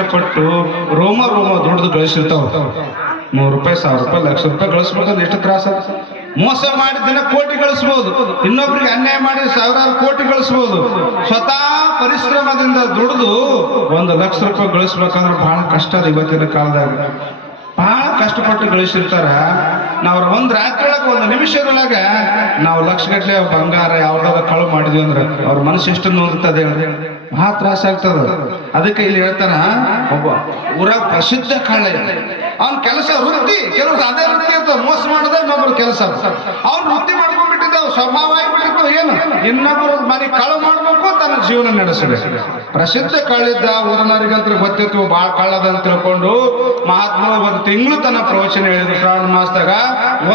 ಕಷ್ಟಪಟ್ಟು ರೋಮ ದುಡ್ದು ಗಳಿಸಿರ್ತಾವ. 100 ರೂಪಾಯಿ 1000 ರೂಪಾಯಿ ಲಕ್ಷ ರೂಪಾಯಿ ಗಳಿಸ್ಬೇಕಂದ್ರೆ ಎಷ್ಟು ತ್ರಾಸ. ಮೋಸ ಮಾಡಿದ ದಿನ ಕೋಟಿ ಗಳಿಸ್ಬೋದು, ಇನ್ನೊಬ್ರಿಗೆ ಅನ್ಯಾಯ ಮಾಡಿ ಸಾವಿರಾರು ಕೋಟಿ ಗಳಿಸ್ಬೋದು. ಸ್ವತಃ ಪರಿಶ್ರಮದಿಂದ ದುಡಿದು 1 ಲಕ್ಷ ರೂಪಾಯಿ ಗಳಿಸ್ಬೇಕಂದ್ರೆ ಬಹಳ ಕಷ್ಟ ಅದ. ಇವತ್ತಿನ ಕಾಲದಾಗ ಬಹಳ ಕಷ್ಟಪಟ್ಟು ಗಳಿಸಿರ್ತಾರ. ನಾವು ಒಂದು ರಾತ್ರಿ ಒಳಗೆ 1 ನಿಮಿಷದೊಳಗ ನಾವು ಲಕ್ಷಗಟ್ಟಲೆ ಬಂಗಾರ ಯಾವ್ದಾದ್ರು ಕಳು ಮಾಡಿದ್ವಿ ಅಂದ್ರೆ ಅವ್ರ ಮನಸ್ಸು ಎಷ್ಟು ನೋಡ್ತದೆ, ಬಹಳ ತ್ರಾಸ ಆಗ್ತದ. ಅದಕ್ಕೆ ಇಲ್ಲಿ ಹೇಳ್ತಾರ, ಒಬ್ಬ ಊರ ಪ್ರಸಿದ್ಧ ಕಳ್ಳ, ಅವ್ನ ಕೆಲಸ ವೃತ್ತಿ, ಕೆಲವ್ರು ಅದೇ ವೃತ್ತಿ ಇರ್ತದೆ, ಮೋಸ ಮಾಡೋದೇ ಇನ್ನೊಬ್ರು ಕೆಲಸ. ಅವ್ನು ವೃತ್ತಿ ಮಾಡ್ಕೊಂಡ್ಬಿಟ್ಟಿದ್ದಾವ, ಸ್ವಭಾವ ಆಗಿಬಿಟ್ಟಿತ್ತು. ಏನು ಇನ್ನೊಬ್ಬರು ಮನೆ ಕಳು ಮಾಡ್ಬೇಕು, ತನ್ನ ಜೀವನ ನಡೆಸಬೇಕು. ಪ್ರಸಿದ್ಧ ಕಳ್ಳಿದ್ದ, ಊರನವರಿಗಂತ ಗೊತ್ತಿತ್ತು ಭಾಳ ಕಳ್ಳದ ಅಂತ ತಿಳ್ಕೊಂಡು ಮಹಾತ್ಮರು 1 ತಿಂಗಳು ತನ್ನ ಪ್ರವಚನ ಹೇಳಿದ್ರು. ಶ್ರಾವಣ ಮಾಸದಾಗ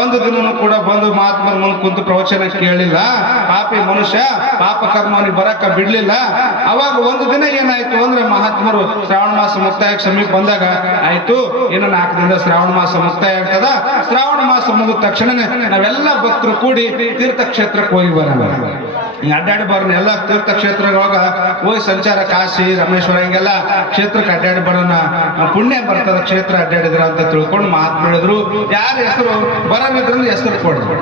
1 ದಿನನೂ ಕೂಡ ಬಂದು ಮಹಾತ್ಮರ ಮುಂದೆ ಕುಂತು ಪ್ರವಚನ ಕೇಳಿಲ್ಲ. ಪಾಪಿ ಮನುಷ್ಯ, ಪಾಪ ಕರ್ಮ ಅವನಿಗೆ ಬರಕ ಬಿಡ್ಲಿಲ್ಲ. ಅವಾಗ 1 ದಿನ ಏನಾಯ್ತು ಅಂದ್ರೆ ಮಹಾತ್ಮರು ಶ್ರಾವಣ ಮಾಸ ಮುಕ್ತಾಯ ಸಮೀಪ ಬಂದಾಗ ಆಯ್ತು, ಇನ್ನು 4 ದಿನದ ಶ್ರಾವಣ ಮಾಸ ಮುಕ್ತಾಯ ಆಗ್ತದ. ಶ್ರಾವಣ ಮಾಸ ಮುಗಿದ ತಕ್ಷಣ ನಾವೆಲ್ಲ ಭಕ್ತರು ಕೂಡಿ ತೀರ್ಥಕ್ಷೇತ್ರಕ್ಕೆ ಹೋಗಿ ಬರೋಣ, ಅಡ್ಡಾಡಿ ಬರೋಣ. ಎಲ್ಲ ತೀರ್ಥಕ್ಷೇತ್ರಗಳೊಳಗ ಹೋಗಿ ಸಂಚಾರ, ಕಾಶಿ ರಾಮೇಶ್ವರ ಹಿಂಗೆಲ್ಲ ಕ್ಷೇತ್ರಕ್ಕೆ ಅಡ್ಡಾಡಿ ಬರೋಣ, ಪುಣ್ಯ ಬರ್ತದ ಕ್ಷೇತ್ರ ಅಡ್ಡಾಡಿದ್ರ ಅಂತ ತಿಳ್ಕೊಂಡು ಮಾತು ಹೇಳಿದ್ರು. ಯಾರ ಹೆಸರು ಬರೋದಿದ್ರಂದ್ರೆ ಹೆಸರು ಕೊಡ್ರಿ,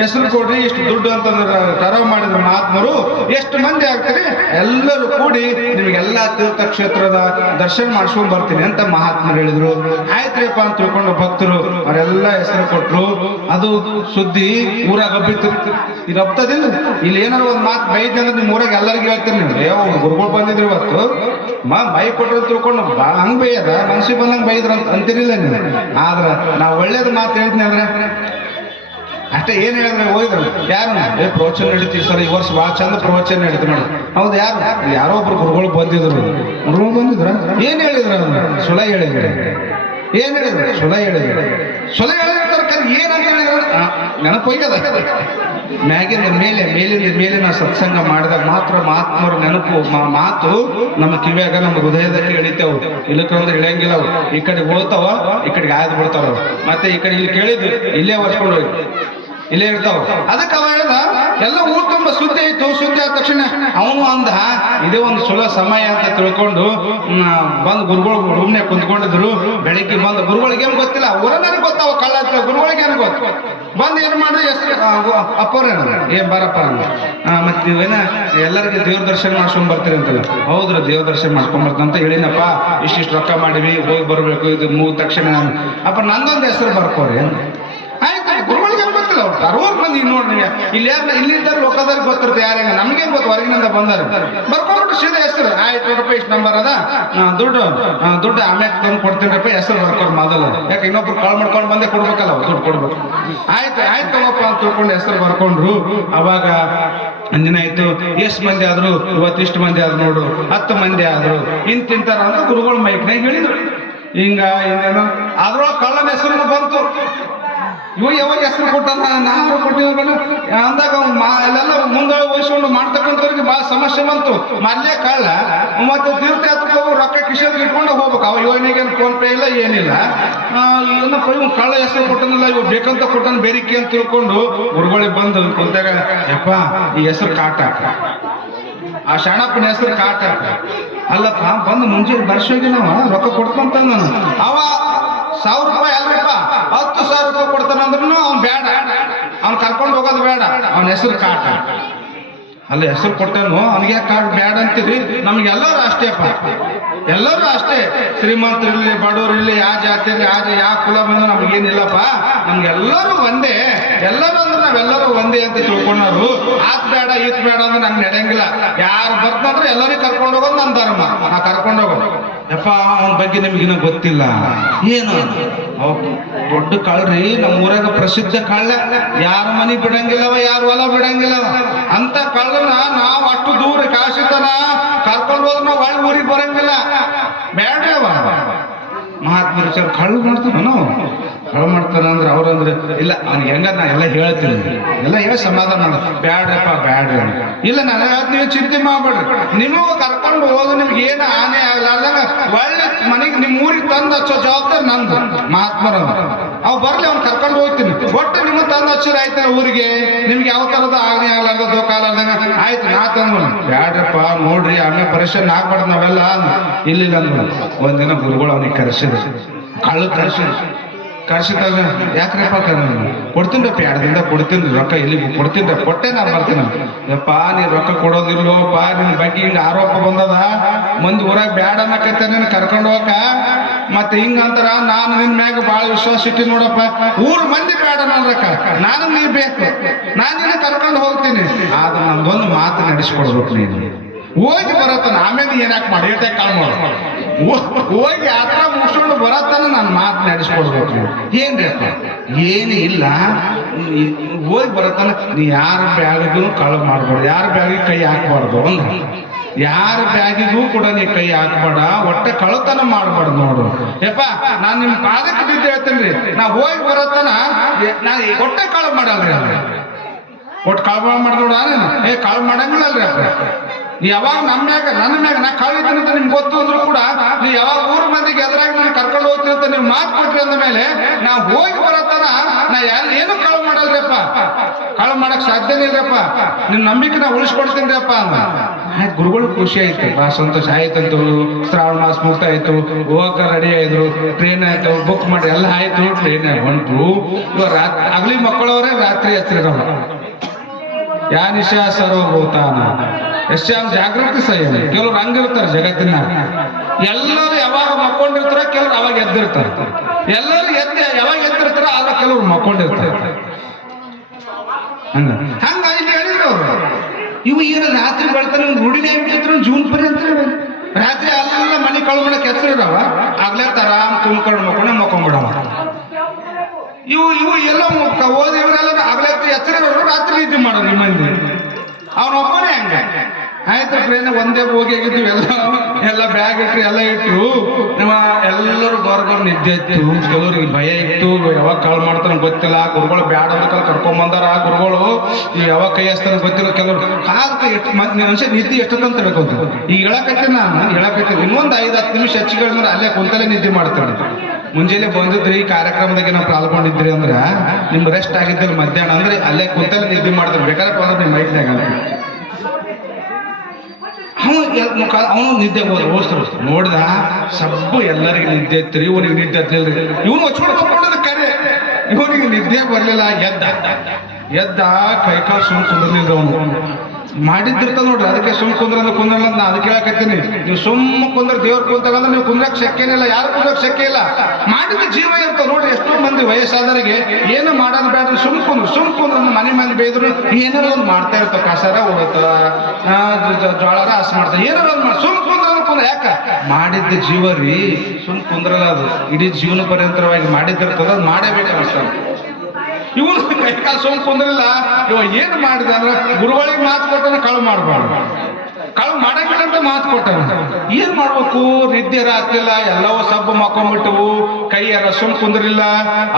ಹೆಸರು ಕೊಡ್ರಿ, ಇಷ್ಟು ದುಡ್ಡು ಅಂತಂದ್ರೆ ಟರವ್ ಮಾಡಿದ್ರು ಮಹಾತ್ಮರು. ಎಷ್ಟು ಮಂದಿ ಆಗ್ತೀರಿ ಎಲ್ಲರೂ ಕೂಡಿ ನಿಮಗೆಲ್ಲ ತೀರ್ಥಕ್ಷೇತ್ರದ ದರ್ಶನ ಮಾಡಿಸ್ಕೊಂಡ್ ಬರ್ತೀನಿ ಅಂತ ಮಹಾತ್ಮರು ಹೇಳಿದ್ರು. ಆಯ್ತ್ರಿಪ್ಪ ಅಂತ ತಿಳ್ಕೊಂಡು ಭಕ್ತರು ಅವರೆಲ್ಲ ಹೆಸರು ಕೊಟ್ರು. ಅದು ಸುದ್ದಿ ಊರಾಗ ಹಬ್ಬಿತ್ತು. ಇದು ಹಬ್ತದಿಲ್ಲ, ಇಲ್ಲಿ ಏನಾರು ಒಂದು ಮಾತು ಬೈದ್ದೆ ಅಂದ್ರೆ ನಿಮ್ಮ ಊರಾಗ ಎಲ್ಲರಿಗೂ ಹೇಳ್ತೀರಿ ನೀವು, ಯಾವ ಗುರುಗಳು ಬಂದಿದ್ರು ಇವತ್ತು ಮೈ ಕೊಟ್ಟರು ತಿಳ್ಕೊಂಡು ಹಂಗ್ ಬೈಯದ, ಮನ್ಸಿಗೆ ಬಂದಂಗೆ ಬೈದ್ರ ಅಂತ ಅಂತಿರಿಲ್ಲ ನೀವು. ಆದ್ರೆ ನಾವು ಒಳ್ಳೇದು ಮಾತು ಹೇಳಿದ್ನಿ ಅಂದ್ರೆ ಅಷ್ಟೇ. ಏನ್ ಹೇಳಿದ್ರೆ ಹೋಗಿದ್ರು ಯಾರು ಪ್ರವಚನ ನಡೀತೀವಿ ಸರ್, ಈ ವರ್ಷ ಭಾಳ ಚಂದ ಪ್ರವಚನ ನಡೀತು ನೋಡಿ. ಹೌದು, ಯಾರೋ ಒಬ್ರು ಗುರುಗಳು ಬಂದಿದ್ರು. ಗುರುಗಳು ಬಂದಿದ್ರ ಏನ್ ಹೇಳಿದ್ರು ಅಂದ್ರೆ ಸುಳ ಹೇಳಿದ್ರು. ಏನ್ ಹೇಳಿದ್ರು? ಸುಳ ಹೇಳಿದ್ರು. ಸುಳ ಹೇಳಿರ್ತಾರೆ, ಏನಂತ ಹೇಳಿದ್ರು ನೆನಪು ಹೋಗ್ಯದ. ಮ್ಯಾಗಿಂದ ಮೇಲಿನ ಸತ್ಸಂಗ ಮಾಡಿದಾಗ ಮಾತ್ರ ಮಹಾತ್ಮರ ನೆನಪು ಮಾತು ನಮ್ಮ ಕಿವಿಯಾಗ, ನಮ್ಮ ಹೃದಯದಲ್ಲಿ ಇಳಿತಾವು. ಇಲ್ಲಕ್ಕಂದ್ರೆ ಇಳಿಯಂಗಿಲ್ಲ. ಅವು ಈ ಕಡೆ ಹೋಗ್ತಾವ, ಈ ಕಡೆಗೆ ಆಯ್ದು ಬಿಡ್ತಾವ. ಮತ್ತೆ ಈ ಕಡೆ ಇಲ್ಲಿ ಕೇಳಿದ್ರು ಇಲ್ಲೇ ಹೊರ್ಸ್ಕೊಂಡು ಹೋಗಿ ಇಲ್ಲೇ ಇರ್ತಾವ. ಅದಕ್ಕೆ ಅವ ಹೇಳ್ದ, ಎಲ್ಲ ಊರ್ ತುಂಬ ಸುದ್ದಿ ಆಯ್ತು. ಸುದ್ದಿ ಆದ ತಕ್ಷಣ ಅವನು ಅಂದ, ಇದೇ ಒಂದು ಸುಲಭ ಸಮಯ ಅಂತ ತಿಳ್ಕೊಂಡು ಬಂದು ಗುರುಗಳು ರೂಮ್ನಾಗ ಕುಂತ್ಕೊಂಡಿದ್ರು. ಬೆಳಿಗ್ಗೆ ಬಂದು ಗುರುಗಳಿಗೆ ಏನು ಗೊತ್ತಿಲ್ಲ, ಊರನರಿಗೆ ಗೊತ್ತಾವ ಕಳ್ಳ ಅಂತ, ಗುರುಗಳಿಗೆ ಏನು ಗೊತ್ತು. ಬಂದು ಏನು ಮಾಡಿದ್ರೆ ಎಷ್ಟು ಅಪ್ಪರೇನ ಏನ್ ಬಾರಪ್ಪ ಮತ್ತೆ ನೀವೇನ ಎಲ್ಲರಿಗೆ ದೇವ್ರ ದರ್ಶನ ಮಾಡ್ಸ್ಕೊಂಡ್ ಬರ್ತೀರಿ ಅಂತಲ್ಲ. ಹೌದ್ರ ದೇವ್ರ ದರ್ಶನ ಮಾಡ್ಕೊಂಡ್ ಬರ್ತಂತ ಹೇಳಿನಪ್ಪ, ಇಷ್ಟಿಷ್ಟು ರೊಕ್ಕ ಮಾಡಿವಿ, ಹೋಗಿ ಬರ್ಬೇಕು. ಇದು ಮುಗಿದ ತಕ್ಷಣ ಅಪ್ಪ ನಂದೊಂದು ಹೆಸರು ಬರ್ಕೋರಿ. ಆಯ್ತು, ಗುರುಗಳಿಗೆ ಏನು ಗೊತ್ತಿಲ್ಲ. ಅವ್ರು 60 ಮಂದಿ ನೋಡ್ರಿ, ಇಲ್ಲಿ ಯಾರು ಇಲ್ಲಿದ್ದಾರೆ ಲೋಕದಾಗ ಗೊತ್ತಿರುತ್ತೆ. ಯಾರ್ಯಾಗ ನಮ್ಗೇನು ಗೊತ್ತು, ಹೊರಗಿನಿಂದ ಬಂದಾರ ಬರ್ಕೊಂಡ್ಬಿಟ್ಟು ಸೀದಾ ಹೆಸರು. ಆಯ್ತು ನೋಡಪ್ಪ, ಇಷ್ಟು ನಂಬರ್ ಅದ, ದುಡ್ಡು ಆಮ್ಯಾಗ ತಂದು ಕೊಡ್ತೀನಿರಪ್ಪ, ಹೆಸರು ಬರ್ಕೋರು ಮೊದಲು. ಯಾಕೆ ಇನ್ನೊಬ್ರು ಕಾಲ್ ಮಾಡ್ಕೊಂಡು ಬಂದೇ ಕೊಡ್ಬೇಕಲ್ಲ, ದುಡ್ಡು ಕೊಡ್ಬೇಕು. ಆಯ್ತು ತಗೋಪ್ಪ ಅಂತ ತಿಳ್ಕೊಂಡು ಹೆಸರು ಬರ್ಕೊಂಡ್ರು. ಅವಾಗ ಅಂದಿನ ಆಯ್ತು, ಎಷ್ಟು ಮಂದಿ ಆದ್ರು, ಇವತ್ತಿಷ್ಟು ಮಂದಿ ಆದ್ರು ನೋಡು, 10 ಮಂದಿ ಆದ್ರು, ಇಂತಿಂತಾರ ಅಂತ ಗುರುಗಳು ಮೈಕ್ನಾಗ ಹೇಳಿದ್ರು. ಹಿಂಗ ಇನ್ನೇನು ಅದ್ರೊಳಗೆ ಕಳ್ಳನ ಹೆಸರು ಬಂತು. ಇವ ಯಾವಾಗ ಹೆಸರು ಕೊಟ್ಟಾನ, ನಾವು ಕೊಟ್ಟಿವ ಅಂದಾಗ ಅಲ್ಲೆಲ್ಲ ಮುಂದೆ ವಹಿಸ್ಕೊಂಡು ಮಾಡ್ತಕ್ಕಂಥವ್ರಿಗೆ ಭಾಳ ಸಮಸ್ಯೆ ಬಂತು. ಮೊದಲೇ ಕಳ್ಳ, ಮತ್ತೆ ತೀರ್ಥಯಾತ್ರಕ್ಕೆ ಹೋಗಿ ರೊಕ್ಕ ಕಿಶೆದಾಗ ಇಟ್ಕೊಂಡು ಹೋಗ್ಬೇಕು. ಅವ ಇವನಿಗೇನು ಫೋನ್ ಪೇ ಇಲ್ಲ, ಏನಿಲ್ಲ. ಏನಪ್ಪ ಇವ್ ಕಳ್ಳ ಹೆಸರು ಕೊಟ್ಟನಲ್ಲ, ಇವ ಬೇಕಂತ ಕೊಟ್ಟನ ಬೇರಿಕೆ ಅಂತ ತಿಳ್ಕೊಂಡು ಗುರುಗಳಿಗೆ ಬಂದು ಕುಂತಾಗ, ಯಪ್ಪ ಈ ಹೆಸರು ಕಾಟ, ಆ ಶಾಣಪ್ಪನ ಹೆಸರು ಕಾಟ ಅಲ್ಲಪ್ಪ. ಬಂದು ಮುಂಜಾನೆ ಬರ್ಸೋಗಿ ನಾವು ರೊಕ್ಕ ಕೊಡ್ಕೊಂತ ನಾನು. ಅವ 1000 ರೂಪಾಯಿ ಅಲ್ರಪ್ಪ, 10,000 ರೂಪಾಯಿ ಕೊಡ್ತಾನಂದ್ರೂ ಅವ್ನು ಬೇಡ, ಅವ್ನು ಕರ್ಕೊಂಡು ಹೋಗೋದು ಬೇಡ, ಅವನ ಹೆಸರು ಕಾಟ. ಅಲ್ಲ ಹೆಸರು ಕೊಟ್ಟನು, ಅವನಿಗೆ ಕಾಟ್ ಬೇಡ ಅಂತೀರಿ. ನಮ್ಗೆಲ್ಲರೂ ಅಷ್ಟೇಪ್ಪ, ಎಲ್ಲರೂ ಅಷ್ಟೇ. ಶ್ರೀಮಂತರಿರ್ಲಿ, ಬಡವರಿರ್ಲಿ, ಯಾವ ಜಾತಿಯಲ್ಲಿ ಯಾವ ಕುಲ ಬಂದು ನಮಗೇನಿಲ್ಲಪ್ಪ, ನಮ್ಗೆಲ್ಲರೂ ಒಂದೇ. ಎಲ್ಲರೂ ಅಂದ್ರೆ ನಾವೆಲ್ಲರೂ ಒಂದೇ ಅಂತ ತಿಳ್ಕೊಂಡವ್ರು. ಆತ್ ಬೇಡ ಈತ್ ಬೇಡ ಅಂದ್ರೆ ನಂಗೆ ನಡೆಯಂಗಿಲ್ಲ. ಯಾರು ಬರ್ತಂದ್ರೆ ಎಲ್ಲರಿಗೂ ಕರ್ಕೊಂಡು ಹೋಗೋದು ನನ್ನ ಧರ್ಮ, ನಾ ಕರ್ಕೊಂಡು ಹೋಗೋದು. ಯಪ್ಪ ಅವನ ಬಗ್ಗೆ ನಿಮಗಿನ ಗೊತ್ತಿಲ್ಲ ಏನು, ದೊಡ್ಡ ಕಳ್ರಿ, ನಮ್ಮ ಊರಾಗ ಪ್ರಸಿದ್ಧ ಕಳ್ಳ. ಯಾರ ಮನೆ ಬಿಡಂಗಿಲ್ಲವ, ಯಾರು ಹೊಲ ಬಿಡಂಗಿಲ್ಲವ ಅಂತ ಕಳ್ಳನ ನಾವು ಅಷ್ಟು ದೂರ ಕಾಶಿತನ ಕರ್ಕೊಂಡು ಹೋದ್ರೆ ನಾವು ಒಳ್ಳೆ ಊರಿಗೆ ಬರಂಗಿಲ್ಲ. ಬೇಡವ ಮಹಾತ್ಮರು ಸರ್ ಕಳ್ಳು ಮಾಡ್ತಾನ, ನಾವು ಕಳ್ಳು ಮಾಡ್ತಾನ ಅಂದ್ರೆ ಅವ್ರಂದ್ರೆ ಇಲ್ಲ, ಅವ್ನಿಗೆ ಹೆಂಗ ನಾ ಎಲ್ಲ ಹೇಳ್ತೀನಿ, ಎಲ್ಲ ಹೇಳಿ ಸಮಾಧಾನ ಮಾಡ. ಬ್ಯಾಡ್ರಪ್ಪ ಬ್ಯಾಡ್ರಿ, ಇಲ್ಲ ನಾನು ನೀವು ಚಿಂತೆ ಮಾಡ್ಬೇಡ್ರಿ, ನಿಮಗೂ ಕರ್ಕೊಂಡು ಹೋದ್ರೆ ನಿಮ್ಗೆ ಏನು ಹಾನಿ ಆಗ್ಲಾರ್ದಂಗ ಒಳ್ಳೆ ಮನೆಗೆ ನಿಮ್ಮ ಊರಿಗೆ ತಂದು ಹಚ್ಚೋ ಜವಾಬ್ದಾರಿ ನಂದು. ಮಹಾತ್ಮರ ಅವ್ ಬರ್ಲಿ ಅವ್ನು ಕರ್ಕೊಂಡು ಹೋಗ್ತೀನಿ, ಒಟ್ಟು ನಿಮ್ಮ ತಂದು ಹಚ್ಚಿರ ಆಯ್ತಲ್ಲ ಊರಿಗೆ, ನಿಮ್ಗೆ ಯಾವ ಥರದ ಆಗ್ನಿ ಆಗ್ಲಾರ್ದ ದೋಖ ಆಗ್ಲಾರ್ದಂಗ ಆಯ್ತು ನಾ ತಂದು ಬ್ಯಾಡ್ರಪ್ಪ ನೋಡ್ರಿ ಆಮೇಲೆ ಪರಿಶೀಲನೆ ಆಗ್ಬಾರ್ದು ನಾವೆಲ್ಲ ಇಲ್ಲಿಲ್ಲ ಅಂದ್ರು. ಒಂದಿನ ಗುರುಗಳು ಅವನಿಗೆ ಕರೆಸಿದ್ರು, ಕಳ್ಳು ಕರ್ಸಿದಾಗ ಯಾಕ್ರಪ್ಪ ಕೊಡ್ತೀನಿರಪ್ಪ 2 ದಿನದಾಗ ಕೊಡ್ತೀನಿ ರೊಕ್ಕ, ಇಲ್ಲಿ ಕೊಡ್ತೀನಿ ಕೊಟ್ಟೆ ನಾನು ಬರ್ತೀನಿ. ಯಪ್ಪ ನೀ ರೊಕ್ಕ ಕೊಡೋದಿಲ್ಲೋಪ್ಪ, ನಿನ್ನ ಬಗ್ಗೆ ಹಿಂಗೆ ಆರೋಪ ಬಂದದ, ಮಂದಿ ಊರಾಗ ಬ್ಯಾಡ ಅನ್ನಕತ್ತೆ ನೀನು ಕರ್ಕೊಂಡು ಹೋಗಕ, ಮತ್ತೆ ಹಿಂಗಂತಾರ ನಾನು ನಿನ್ನ ಮ್ಯಾಗ ಭಾಳ ವಿಶ್ವಾಸ ಇಟ್ಟಿ ನೋಡಪ್ಪ, ಊರು ಮಂದಿ ಬೇಡ ಅನ್ನೋದಕ್ಕ ನಾನು ನೀ ಬೇಕು, ನಾನು ನಿನ್ನ ಕರ್ಕೊಂಡು ಹೋಗ್ತೀನಿ, ಆದ್ರೆ ನಮ್ದೊಂದು ಮಾತು ನಡೆಸ್ಕೊಡ್ಬೇಕು, ನೀನು ಹೋಗಿ ಬರತ್ತಾನ ಆಮೇಲೆ ಏನಾಕ್ ಮಾಡಿ ಏಟೆ ಕಾಲ್ ಮಾಡು, ಹೋಗಿ ಆತರ ಮುಗಿಸ್ಕೊಂಡು ಬರತ್ತಾನ ನಾನು ಮಾತು ನಡೆಸ್ಕೊಡ್ಬೇಕು. ಏನ್ರಿ ಅಪ್ಪ ಏನು ಇಲ್ಲ, ಹೋಗಿ ಬರತ್ತಾನ ನೀ ಯಾರ ಬ್ಯಾಗಿಗೂ ಕಳು ಮಾಡ್ಬಾರ್ದು, ಯಾರ ಬ್ಯಾಗಿಗೆ ಕೈ ಹಾಕ್ಬಾರ್ದು ಅಂದ್ರೆ, ಯಾರ ಬ್ಯಾಗಿಗೂ ಕೂಡ ನೀ ಕೈ ಹಾಕ್ಬೇಡ, ಒಟ್ಟೆ ಕಳುತನ ಮಾಡ್ಬಾರ್ದು ನೋಡು. ಯಪ್ಪ ನಾನು ನಿಮ್ಮ ಪಾದಕ್ಕೆ ಬಿದ್ದು ಹೇಳ್ತೇನ್ರಿ, ನಾ ಹೋಗಿ ಬರತ್ತಾನ ನಾ ಒಟ್ಟೆ ಕಳು ಮಾಡಲ್ರಿ, ಒಟ್ಟು ಕಳು ಮಾಡಿ ನೋಡ ಕಳು ಮಾಡಂಗಿಲ್ಲ ಅಲ್ರಿ ಅಪ್ಪ. ನೀ ಯಾವಾಗ ನನ್ನ ಮ್ಯಾಗ ನಾ ಕಳಿತೀನಿ ಅಂತ ನಿಮ್ಗೆ ಗೊತ್ತು ಅಂದ್ರೂ ಕೂಡ ನೀ ಯಾವಾಗ ಊರು ಮಂದಿಗೆ ಎದುರಾಗಿ ನಾನು ಕರ್ಕೊಂಡು ಹೋಗ್ತೀನಿ ಅಂತ ನೀವು ಮಾತು ಕೊಟ್ರಿ ಅಂದ ಮೇಲೆ ನಾ ಹೋಗಿ ಬರತ್ತಾನ ನಾ ಏನು ಕಳು ಮಾಡಲ್ರಿಪ್ಪ, ಕಳು ಮಾಡಕ್ ಸಾಧ್ಯನೇ ಇಲ್ರಪ್ಪ, ನಿಮ್ ನಂಬಿಕೆ ನಾ ಉಳಿಸ್ಕೊಡ್ತೀನಿ ಅಪ್ಪ ಅಂದ. ಆಯ್ತು ಗುರುಗಳು ಖುಷಿ ಆಯ್ತು, ಬಾ ಸಂತೋಷ ಆಯ್ತಂತು, ಶ್ರಾವಣ ಮಾಸ ಮುಕ್ತ ಆಯ್ತು, ಹೋಗಕ್ಕೆ ರೆಡಿ ಆಯ್ತು, ಟ್ರೈನ್ ಆಯ್ತು, ಬುಕ್ ಮಾಡಿ ಎಲ್ಲ ಆಯ್ತು, ಟ್ರೈನ್ ಹೊಂಟ್ರು. ಇವಾಗ ಅಗಲಿ ಮಕ್ಕಳವರೇ ರಾತ್ರಿ ಹತ್ತಿರವ ಯಾ ನಿಶಾ ಸರ್ವಭೂತಾನ ಎಷ್ಟಾಮ್ ಜಾಗೃತಿ ಸಂಯಮ. ಕೆಲವ್ರು ಹಂಗಿರ್ತಾರೆ ಜಗತ್ತಿನ, ಎಲ್ಲರೂ ಯಾವಾಗ ಮಕ್ಕೊಂಡಿರ್ತಾರ, ಕೆಲವ್ರು ಅವಾಗ ಎದ್ದಿರ್ತಾರೆ, ಎಲ್ಲರೂ ಯಾವಾಗ ಎದ್ದಿರ್ತಾರ ಆಗ ಕೆಲವ್ರು ಮಕ್ಕೊಂಡಿರ್ತಾರೆ. ಹಂಗ ಇಲ್ಲಿ ಹೇಳಿದ್ರು ಅವರು, ಇವು ಏನು ರಾತ್ರಿ ಬರ್ತಾನೆ ರೂಢಿನೇ ಆಗ್ಬಿಟ್ಟಿದ್ರು ಜೂನ್ ಪರ್ಯಂತ ರಾತ್ರಿ ಅಲ್ಲೆಲ್ಲ ಮನೆ ಕಳು ಮಾಡಕ್ಕೆ ಹೆಸರಿರವ, ಆಗ್ಲೇ ಆರಾಮ್ ತುಂಬ್ಕೊಂಡು ಮಕ್ಕೊಂಡ್ಬಿಡವ. ಇವು ಎಲ್ಲ ಓದಿ ಇವರೆಲ್ಲ ಆಗ್ಲೇ ಹೆಸರಿರೋರು ರಾತ್ರಿ ನಿದ್ದೆ ಮಾಡೋರು ನಿಮ್ಮ ಮಂದಿ, ಅವನೊಬ್ಬನೇ ಹಂಗೆ ಆಯ್ತು. ಟ್ರೈನ್ ಒಂದೇ ಹೋಗಿದ್ವಿ, ಎಲ್ಲ ಬ್ಯಾಗ್ ಇಟ್ರು ಎಲ್ಲ ಇಟ್ರು, ಎಲ್ಲರೂ ಬರ್ ನಿದ್ದೆ ಇತ್ತು, ಕೆಲವ್ರಿಗೆ ಭಯ ಇತ್ತು, ಯಾವಾಗ ಕಾಲ್ ಮಾಡ್ತಾನೆ ಗೊತ್ತಿಲ್ಲ, ಗುರುಗಳು ಬ್ಯಾಡ ಅಂತ ಕರ್ಕೊಂಬಂದಾರ, ಗುರುಗಳು ಯಾವಾಗ ಕೈ ಹಚ್ತಾನೆ ಗೊತ್ತಿಲ್ಲ, ಕೆಲವ್ರು ಕಾಲಕ್ಕೆ ಎಷ್ಟು ಮನುಷ್ಯ ನಿದ್ದೆ ಎಷ್ಟಂತ ಹೇಳ್ಕೊಂತ. ಈಗ ಹೇಳಕತ್ತೀನಿ ನಾನು ಇನ್ನೊಂದು 5-10 ನಿಮಿಷ ಹೆಚ್ಚಿಗೆ ಅಲ್ಲೇ ಕುಂತಲೇ ನಿದ್ದೆ ಮಾಡ್ತಾನೆ. ಮುಂಜಾನೆ ಬಂದಿದ್ರಿ ಕಾರ್ಯಕ್ರಮದಾಗ ನಾವು ಪಾಲ್ಗೊಂಡಿದ್ರಿ ಅಂದ್ರೆ ನಿಮ್ ರೆಸ್ಟ್ ಆಗಿದ್ದಲ್ಲಿ ಮಧ್ಯಾಹ್ನ ಅಂದ್ರೆ ಅಲ್ಲೇ ಕುಂತಲೇ ನಿದ್ದೆ ಮಾಡ್ತಾರೆ, ಬೇಕಾದ್ರೆ ಬಂದ್ರೆ ನಿಮ್ಮ ಮೈಟ್ನಾಗ ಅಂತ ಅವನು ನಿದ್ದೆ ಹೋದ್ರು ನೋಡ್ದ ಸಬ್ಬು ಎಲ್ಲರಿಗೂ ನಿದ್ದೆ ಇತ್ತು, ಇವನಿಗೆ ನಿದ್ದೆ ಹತ್ತಿಲ್ರಿ, ಇವನು ಹೊಚ್ಕೊಂಡು ಕರೆ, ಇವನಿಗೆ ನಿದ್ದೆ ಬರ್ಲಿಲ್ಲ. ಎದ್ದ ಕೈಕಾಲು ಸುಮ್ ಕುಂದ್ರಲಿಲ್ಲ, ಅವನು ಮಾಡಿದ್ದಿರ್ತ ನೋಡ್ರಿ, ಅದಕ್ಕೆ ಸುಮ್ ಕುಂದ್ರಲ್ಲ ನಾ ಅದಕ್ಕೆ ಹೇಳಕತ್ತೀನಿ. ನೀವು ಸುಮ್ಮ ಕುಂದ್ರ ದೇವ್ರ ಕುಂತಾಗಂದ್ರೆ ನೀವು ಕುಂದ್ರಕ್ ಶಕ್ಯನೇ ಇಲ್ಲ, ಯಾರು ಕುಂದ್ರಕ್ ಶಕ್ಯ ಇಲ್ಲ. ಮಾಡಿದ ಜೀವ ಇರ್ತಾವ ನೋಡ್ರಿ, ಎಷ್ಟೋ ಮಂದಿ ವಯಸ್ಸಾದವರಿಗೆ ಏನು ಮಾಡೋದು ಬೇಡ, ಸುಮ್ ಕುಂದ್ರ ಮನೆ ಮಂದಿ ಬೇಯ್ದ್ರು ಏನಾರು ಒಂದು ಮಾಡ್ತಾ ಇರ್ತಾವ, ಕಸಾರ ಹೋಗುತ್ತ ಜ್ವಾಳಾರ ಹಸ್ ಮಾಡ್ತಾರೆ, ಏನಾರು ಒಂದು ಮಾಡಿ ಸುಮ್ ಕುಂದ್ರ ಯಾಕ ಮಾಡಿದ್ದ ಜೀವ ರೀ, ಸುಮ್ ಕುಂದ್ರಲ್ಲ, ಅದು ಇಡೀ ಜೀವನ ಪರ್ಯಂತರವಾಗಿ ಮಾಡಿದ್ದಿರ್ತದ, ಅದು ಮಾಡೇಬೇಕು ಅನ್ಸ್ತಾರೆ. ಇವನು ಕೈಕಾಲು ಸುಮ್ ಕುಂದ್ರಿಲ್ಲ, ಇವ ಏನು ಮಾಡಿದ ಅಂದ್ರೆ ಗುರುಗಳಿಗೆ ಮಾತು ಕೊಟ್ಟನ ಕಳು ಮಾಡಬಾರ್ದು, ಕಳು ಮಾಡಂಗಿಲ್ಲ ಅಂತ ಮಾತು ಕೊಟ್ಟನ. ಏನ್ ಮಾಡ್ಬೇಕು, ನಿದ್ದೆ ರಾತ್ರಿಲ್ಲ, ಎಲ್ಲವೂ ಸಬ್ಬು ಮಕ್ಕೊಂಡ್ಬಿಟ್ಟವು, ಕೈ ಎಲ್ಲ ಸುಮ್ ಕುಂದ್ರಿಲ್ಲ.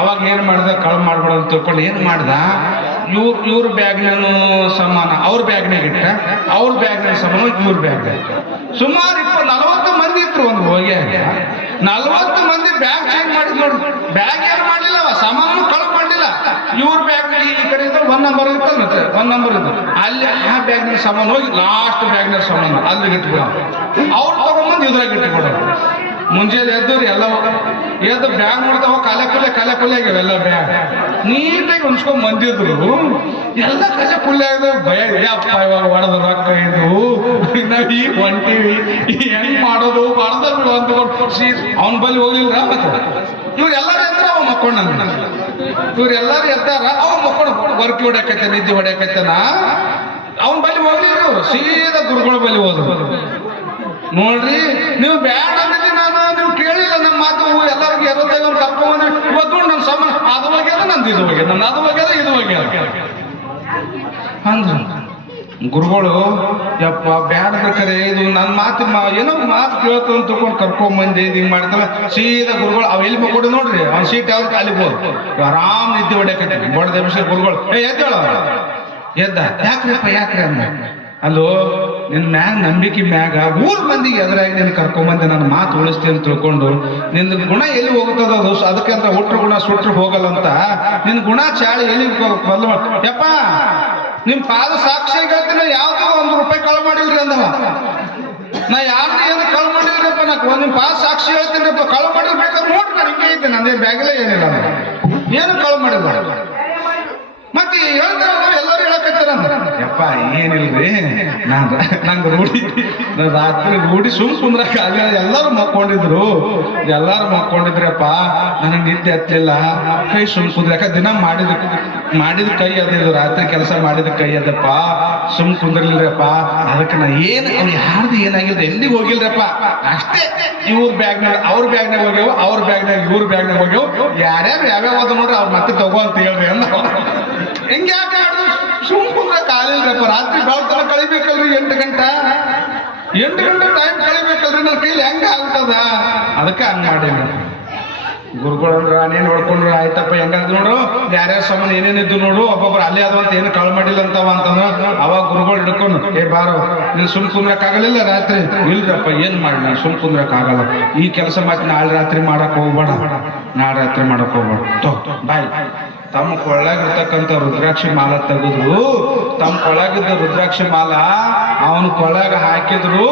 ಅವಾಗ ಏನ್ ಮಾಡಿದ, ಕಳು ಮಾಡ್ಬಾರ್ದು ಅಂತ ತಿಳ್ಕೊಂಡು ಏನ್ ಮಾಡ್ದ, ಇವ್ರ ಬ್ಯಾಗ್ನೂ ಸಮಾನ ಅವ್ರ ಬ್ಯಾಗ್ನಾಗ ಇಟ್ಟ, ಅವ್ರ ಬ್ಯಾಗ್ನಾಗ ಸಮಾನ ಇವ್ರ ಬ್ಯಾಗ್ನಾಗ. ಸುಮಾರು 40 ಮಂದಿ ಇತ್ತು ಒಂದು ಹೋಗ್ಯಾಗ, 40 ಮಂದಿ ಬ್ಯಾಗ್ ಚೇಂಜ್ ಮಾಡಿದ್ ನೋಡ್ರಿ. ಬ್ಯಾಗ್ ಏನು ಮಾಡಲಿಲ್ಲ, ಸಾಮಾನು ಕಳು ಮಾಡಲಿಲ್ಲ. ಇವ್ರ ಬ್ಯಾಗ್ ಈ ಕಡೆ ಇದ್ರೆ 1 ನಂಬರ್ ಇರ್ತಲ್ಲ, 1 ನಂಬರ್ ಇತ್ತು, ಅಲ್ಲಿ ಆ ಬ್ಯಾಗ್ನ ಸಾಮಾನು ಹೋಗಿ ಲಾಸ್ಟ್ ಬ್ಯಾಗ್ನ ಸಾಮಾನು ಅಲ್ಲಿ ಇಟ್ಬಿಡ, ಅವ್ರು ತಗೊಂಡ್ಬಂದು ಇದ್ರಾಗ ಇಟ್ಬಿಡೋದು. ಮುಂಜಾನೆ ಎದ್ದವ್ರಿ ಎಲ್ಲ ಎದ್ದು ಬ್ಯಾಗ್ ನೋಡ್ತಾವ, ಕಲೆ ಕುಲೆ ಆಗ್ಯಾವ ಎಲ್ಲ ಬ್ಯಾಗ್ ನೀಟಾಗಿ ಹೊಂಚ್ಕೊಂಡ್ ಬಂದಿದ್ರು, ಎಲ್ಲ ಕುಲೆ ಆಗಿದ. ಭಯ ಯಪ್ಪ ಇವಾಗ ಹೊಡೆದ ರೊಕ್ಕ ಇದು, ನಾವ್ ಈಗ ಹೊಂಟಿವಿ, ಹೆಂಗ್ ಮಾಡೋದು ಬಾರ್ದ ಬಿಡು ಅಂದ್ಕೊಂಡು ಅವನ ಬಳಿ ಹೋಗ್ಲಿಲ್ಲ. ಮತ್ತೆ ಇವ್ರೆಲ್ಲರೂ ಎದ್ರ ಅವ ಮಕ್ಕೊಂಡ, ಇವ್ರೆಲ್ಲರೂ ಎದ್ದಾರ, ಅವ ಮಕ್ಕೊಂಡು ವರ್ಕಿ ಹೊಡ್ಯಾಕೈತೆ, ನಿದ್ದೆ ಹೊಡ್ಯಾಕೈತನ, ಅವನ ಬಳಿ ಹೋಗ್ಲಿಲ್ಲ. ಅವ್ರು ಸೀದಾ ಗುರುಗಳ ಬಳಿ ಹೋದ್ರು. ನೋಡ್ರಿ ನೀವು ಬ್ಯಾಡ ಅಂದಿದ್ದಿ, ನಾನು ನೀವು ಕೇಳಿಲ್ಲ ನಮ್ಮ ಮಾತು, ಎಲ್ಲರಿಗೂ ಎರಡೈದು ಕರ್ಕೊಂಡ್ಬಂದ್ರಿ, ಇವತ್ತು ನನ್ನ ಸಮಾನ ಅದು ಹೋಗ್ಯದ, ನಂದು ಇದು ಹೋಗ್ಯದ, ನನ್ನ ಅದು ಹೋಗ್ಯದ, ಇದು ಹೋಗ್ಯದ ಅಂದ್ರು ಗುರುಗಳು. ಯಪ್ಪ ಬ್ಯಾಡ ಕರೆ, ಇದು ನನ್ನ ಮಾತು ಏನೋ ಮಾತು ಕೇಳ್ತು ಅಂತ ತಿಳ್ಕೊಂಡು ಕರ್ಕೊಂಬಂದಿ, ಹಿಂಗೆ ಮಾಡ್ತಾರ. ಸೀದಾ ಗುರುಗಳು ಅವ್ ಎಲ್ಲಿ ಮಕ್ಕೊಡು ನೋಡ್ರಿ, ಅವ್ನ ಸೀಟ್ ಯಾವ್ದು ಅಲ್ಲಿಗೆ ಹೋದ್ರು, ಆರಾಮ್ ನಿದ್ದೆ ಹೊಡ್ಯಾಕತ್ತಿ. ಬಡ್ದ ವಿಷಯ ಗುರುಗಳು ಎದ್ದೇಳ ಎದ್ದ, ಯಾಕ್ರಿ ಅಂದ. ಅಲ್ಲೋ ನಿನ್ನ ಮ್ಯಾಗ ನಂಬಿಕೆ ಮ್ಯಾಗ ಊರ್ ಮಂದಿಗೆ ಎದುರಾಗಿ ನೀನು ಕರ್ಕೊಂಬಂದೆ ನನ್ನ ಮಾತು ಉಳಿಸ್ತೀನಿ ಅಂತ ತಿಳ್ಕೊಂಡು ನಿನ್ನ ಗುಣ ಎಲ್ಲಿ ಹೋಗ್ತದ ಅದು ಅದಕ್ಕೆ ಅಂತ ಹುಟ್ರು ಗುಣ ಸುಟ್ರು ಹೋಗಲ್ಲ ಅಂತ ನಿನ್ನ ಗುಣ ಚಾಳಿ ಎಲ್ಲಿ ಬದಲು ಯಪ್ಪ ನಿಮ್ ಪಾದ ಸಾಕ್ಷಿ ಹೇಳ್ತೀನಿ ಯಾವ್ದೋ ₹1 ಕಳು ಮಾಡಿಲ್ರಿ ಅಂದವ. ನಾ ಯಾರ್ದು ಏನು ಕಳು ಮಾಡಿಲ್ರಿಪ್ಪ, ನಾ ನಿಮ್ ಪಾದ ಸಾಕ್ಷಿ ಹೇಳ್ತೀನಿಪ್ಪ, ಕಳು ಮಾಡಿರ್ಬೇಕಾದ್ರೆ ನೋಡ್ರಿ ನಾನು ಹಿಂಗೆ ಇದ್ದೇನೆ, ನಂದೇ ಬ್ಯಾಗಲೇ ಏನಿಲ್ಲ ಏನು ಕಳು ಮಾಡಿಲ್ಲ. ಮತ್ತೆ ಹೇಳ್ತಾರ ಎಲ್ಲರೂ ಹೇಳಕತ್ತಾರ ಯಪ್ಪ ಏನಿಲ್ರಿ ನಂಗೆ ರಾತ್ರಿ ರೂಢಿ ಕುಂದ್ರಕ ಎಲ್ಲರೂ ಮಕ್ಕೊಂಡಿದ್ರಪ್ಪ, ನನಗೆ ನಿದ್ದೆ ಹತ್ತಲಿಲ್ಲ, ಕೈ ಕುಂದ್ರಕ ದಿನ ಮಾಡಿದ ಕೈ ಅದಿದು, ರಾತ್ರಿ ಕೆಲಸ ಮಾಡಿದ ಕೈ ಅದಪ್ಪ, ಕುಂದ್ರಲಿಲ್ಲರಪ್ಪ. ಅದಕ್ಕೆ ನಾ ಏನು ಯಾರ್ದು ಏನಾಗಿಲ್ಲ, ಎಲ್ಲಿಗೆ ಹೋಗಿಲ್ರಪ್ಪ, ಅಷ್ಟೇ ಇವ್ರ ಬ್ಯಾಗ್ನಾಗ ಅವ್ರ ಬ್ಯಾಗ್ನಾಗ ಹೋಗ್ಯವು, ಅವ್ರ ಬ್ಯಾಗ್ನಾಗ ಇವ್ರ ಬ್ಯಾಗ್ನಾಗ ಹೋಗ್ಯವು, ಯಾರ್ಯಾರು ಯಾವ್ಯಾವ ನೋಡ್ರಿ ಅವ್ರ ಮತ್ತೆ ತಗೋ ಅಂತ ಹೇಳ್ರಿ ಅಂದ. ಹೆಂಗೆ ಯಾಕೆ ಕುಂದ್ರ ಕಾಲಿಲ್ರಪ್ಪ, ರಾತ್ರಿ ಬೆಳತನ ಕಳಿಬೇಕಲ್ರಿ, 8 ಗಂಟೆ ಟೈಮ್ ಕಳಿಬೇಕಲ್ರಿ, ನನ್ನ ಕೈಲಿ ಹೆಂಗ ಆಗ್ತದ. ಅದಕ್ಕೆ ಹಂಗ ಮಾಡಿಲ್ಲ. ಗುರುಗಳಂದ್ರ ನೀನ್ ನೋಡ್ಕೊಂಡ್ರು ಆಯ್ತಪ್ಪ, ಹೆಂಗಂತ ನೋಡು ಯಾರ್ಯಾರ ಸಾಮಾನು ಏನೇನಿದ್ದು ನೋಡು, ಒಬ್ಬೊಬ್ರು ಅಲ್ಲೇ ಅದು ಅಂತ ಏನು ಕಾಳು ಮಾಡಿಲ್ಲ ಅಂತವ ಅಂತಂದ್ರ ಅವಾಗ ಗುರುಗಳು ಹಿಡ್ಕೊಂಡು ಬಾರೋ ನೀನ್ ಕುಂದ್ರಕ್ ಆಗಲಿಲ್ಲ ರಾತ್ರಿ, ಇಲ್ರಪ್ಪ ಏನ್ ಮಾಡಿ ನಾನು ಕುಂದ್ರಕ್ ಆಗಲ್ಲ, ಈ ಕೆಲಸ ಮಾತ್ರ ನಾಳೆ ರಾತ್ರಿ ಮಾಡಕ್ ಹೋಗ್ಬೇಡ, ಬಾಯ್. ತಮ್ಮ ಕೊಳ್ಳಾಗಿರ್ತಕ್ಕಂಥ ರುದ್ರಾಕ್ಷಿ ಮಾಲ ತೆಗೆದ್ರು, ತಮ್ಮ ಕೊಳ್ಳಾಗಿದ್ದ ರುದ್ರಾಕ್ಷಿ ಮಾಲ ಅವನು ಕೊಳ್ಳಾಗ ಹಾಕಿದ್ರು.